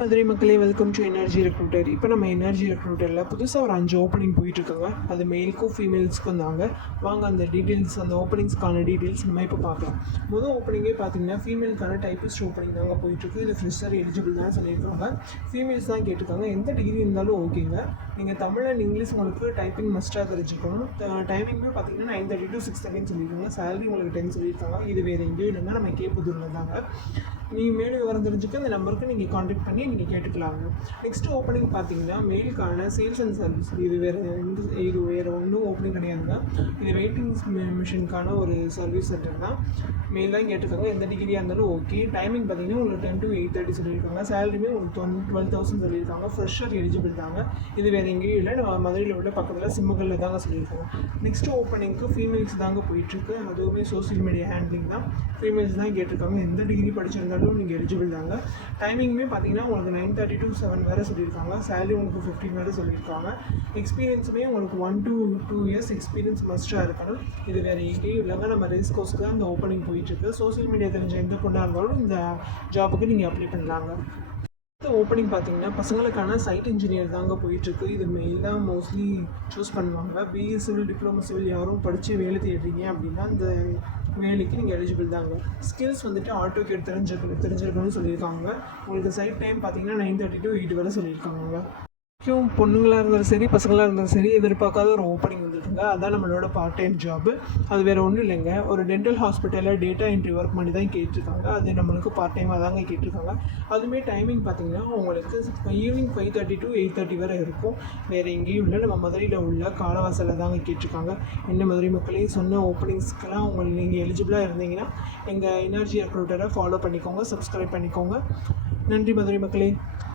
மதுரை மக்களே welcome to energy recruiter இப்போ நம்ம எனர்ஜி ரெக்ரூட்டரில் புதுசாக ஒரு அஞ்சு ஓப்பனிங் போயிட்டுருக்காங்க அது மெயிலுக்கும் ஃபீமேல்ஸ்க்கும் தாங்க. வாங்க அந்த டீட்டெயில்ஸ் அந்த ஓப்பனிங்ஸ்க்கான டீட்டெயில்ஸ் நம்ம இப்போ பார்க்கலாம். முதல் ஓப்பனிங்கே பார்த்தீங்கன்னா ஃபீமேலுக்கான டைப்பிஸ்ட் ஓப்பனிங் தாங்க போயிட்டுருக்கு இது ஃப்ரெஷர் எலிஜிபிள் தான் சொல்லியிருக்காங்க. ஃபீமேல்ஸ் தான் கேட்டிருக்காங்க. எந்த டிகிரி இருந்தாலும் ஓகேங்க நீங்கள் தமிழ் அண்ட் இங்கிலீஷ் உங்களுக்கு டைப்பிங் மஸ்ட்டாக தெரிஞ்சுக்கணும். டைமிங்மே பார்த்தீங்கன்னா நைன் தேர்ட்டி டு சிக்ஸ் தேர்ட்டின்னு சொல்லியிருக்காங்க. சேலரி உங்களுக்கு டென் சொல்லியிருக்காங்க. இது வேறு எங்கேயும் இல்லைன்னா நம்ம கேப்புதூரில் தாங்க. நீங்கள் மேலும் விவரம் தெரிஞ்சுக்க இந்த நம்பருக்கு நீங்கள் காண்டாக்ட் பண்ணி நீங்கள் கேட்டுக்கலாங்க. நெக்ஸ்ட் ஓப்பனிங் பார்த்தீங்கன்னா மெயிலுக்கான சேல்ஸ் அண்ட் சர்வீஸ் இது வேறு எந்த இது வேறு ஒன்றும் ஓப்பனிங் கிடையாதுங்க. இது வெயிட்டிங் மிஷினுக்கான ஒரு சர்வீஸ் சென்டர் தான். மெயில் தான் கேட்டிருக்காங்க எந்த டிகிரியாக இருந்தாலும் ஓகே டைமிங் பார்த்தீங்கன்னா உங்களுக்கு டென் டு எயிட் தேர்ட்டி சொல்லியிருக்காங்க. சேலரியுமே உங்களுக்கு டுவெல் டுவெல் தௌசண்ட் சொல்லியிருக்காங்க. ஃப்ரெஷர் எலிஜிபிள் தாங்க. இது வேறு எங்கேயும் இல்லை. நம்ம மதுரையில் உள்ள பக்கத்தில் சிம்முகளில் தாங்க சொல்லியிருக்காங்க நெக்ஸ்ட் ஓப்பனிங்க்கு ஃபீமேல்ஸ் தாங்க போயிட்டுருக்கு. அதுவுமே சோஷியல் மீடியா ஹேண்ட்லிங் தான். ஃபீமேல்ஸ் தான் கேட்டிருக்காங்க எந்த டிகிரி படிச்சிருந்தாலும் நீங்கள் எலிஜிபிள் தாங்க. டைமிங்குமே பார்த்தீங்கன்னா உங்களுக்கு நைன் தேர்ட்டி டு செவன் வேறு சொல்லியிருக்காங்க. சேலரி உங்களுக்கு ஃபிஃப்டின் வேறு சொல்லியிருக்காங்க. எக்ஸ்பீரியன்ஸுமே உங்களுக்கு one two two years experience மஸ்ட்டாக இருக்கணும். இது வேறு எங்கேயும் இல்லைங்க நம்ம ரேஸ் கோர்ஸ்க்கு தான் இந்த ஓப்பனிங் போயிட்டுருக்கு சோஷியல் மீடியா தெரிஞ்ச எந்த பொண்ணாக இருந்தாலும் இந்த ஜாபுக்கு நீங்கள் அப்ளை பண்ணலாங்க. அடுத்த ஓப்பனிங் பார்த்தீங்கன்னா பசங்களுக்கான சைட் இன்ஜினியர் தாங்க போயிட்டுருக்கு. இது மெயில் தான் மோஸ்ட்லி சூஸ் பண்ணுவாங்க. பிஇ சிவில் டிப்ளமோ சிவில் யாரும் படித்து வேலை தேடுறீங்க அப்படின்னா இந்த வேலைக்கு நீங்கள் எலிஜிபிள் தாங்க. ஸ்கில்ஸ் வந்துட்டு ஆட்டோ கேட் தெரிஞ்சிருக்கணும் தெரிஞ்சிருக்கணும்னு சொல்லியிருக்காங்க. உங்களுக்கு சைட் டைம் பார்த்தீங்கன்னா நைன் தேர்ட்டி டு எயிட் வரை சொல்லியிருக்காங்க. வரைக்கும் பொண்ணுங்களாக இருந்தாலும் சரி பசங்களாக இருந்தாலும் சரி எதிர்பார்க்காத ஒரு ஓப்பனிங் வந்துட்டுருங்க அதான் நம்மளோட பார்ட் டைம் ஜாப்பு அது வேறு ஒன்றும் இல்லைங்க. ஒரு டென்டல் ஹாஸ்பிட்டலில் டேட்டா என்ட்ரி ஒர்க் பண்ணி தான் கேட்டிருக்காங்க. அது நம்மளுக்கு பார்ட் டைமாக தாங்க கேட்டிருக்காங்க. அதுவுமே டைமிங் பார்த்தீங்கன்னா உங்களுக்கு evening five thirty to eight thirty வரை இருக்கும். வேறு எங்கேயும் இல்லை. நம்ம மதுரையில் உள்ள காலவாசலில் தாங்க கேட்டிருக்காங்க. என்ன மதுரை மக்களே சொன்ன ஓப்பனிங்ஸ்க்கெல்லாம் உங்களுக்கு நீங்கள் எலிஜிபிளாக இருந்தீங்கன்னா எங்கள் எனர்ஜி ரெக்ரூட்டரை ஃபாலோ பண்ணிக்கோங்க சப்ஸ்கிரைப் பண்ணிக்கோங்க. நன்றி மதுரை மக்களே.